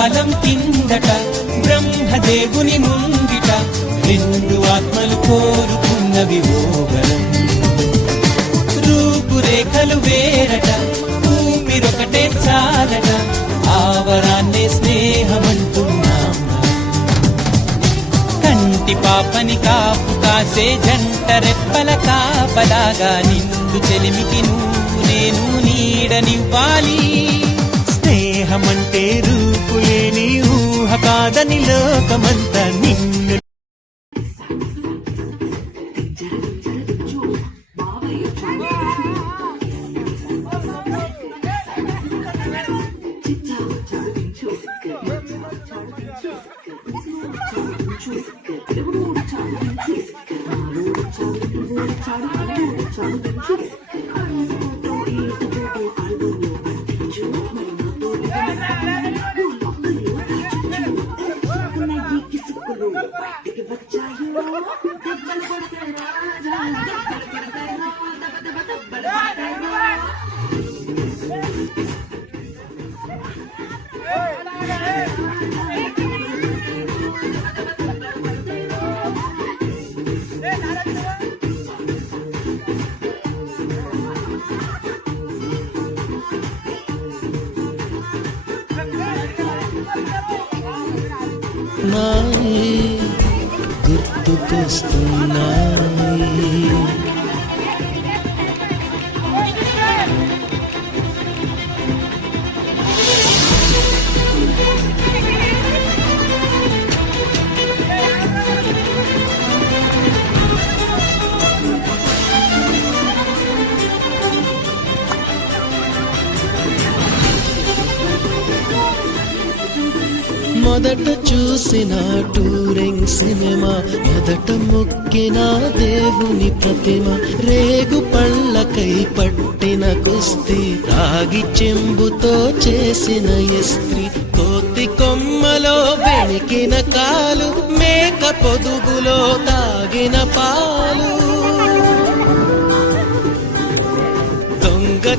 కాలం కిందట బ్రహ్మదేవుని ముంగిట రెండు ఆత్మలు కోరుకున్నవి ఓవరం. రూపురేఖలు వేరట ఊపిరొకటే చాలట ఆవరాన్నే స్నేహమంటున్నాం. కంటి పాపని కాపు కాసే జంట రెప్పల కాపలాగా నిండు చెలిమికి నువ్వు నేను నీడనివ్వాలి. స్నేహమంటే రూపులేని ఊహ కాదని లోకమంతా నిన్ను గుర్తుకొస్తున్నాయి. మొదట చూసిన టూరింగ్ సినిమా, మొదట మొక్కిన దేవుని ప్రతిమ, రేగు పళ్ళకై పట్టిన కుస్తీ, రాగి చెంబుతో చేసిన ఇస్త్రీ, కోతి కొమ్మలో వెణికిన కాలు, మేక పొదుగులో తాగిన పాలు,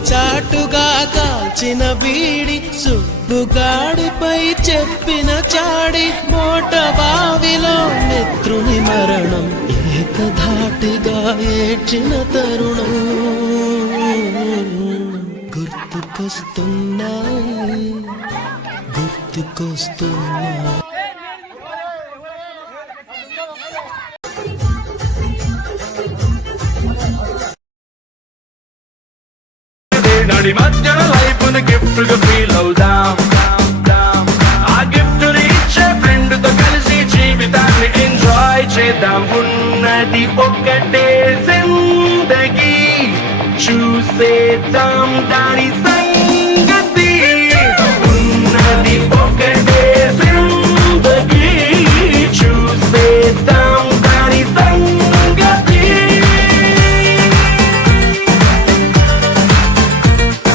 చాటుగా కాల్చిన బీడి, సుబ్బుగాడిపై చెప్పిన చాడి, మోట బావిలో మిత్రుని మరణం, ఏకధాటిగా ఏడ్చిన తరుణం గుర్తుకొస్తున్నాయి, గుర్తుకొస్తున్నాయి. నడి మధ్యన లైఫ్ గిఫ్ట్ గా ఫీల్ అవుదాం. ఆ గిఫ్ట్ ఇచ్చే ఫ్రెండ్ తో కలిసి జీవితాన్ని ఎంజాయ్ చేద్దాం. ఉన్నది ఒకటే జిందగీ, చూసేద్దాం దాని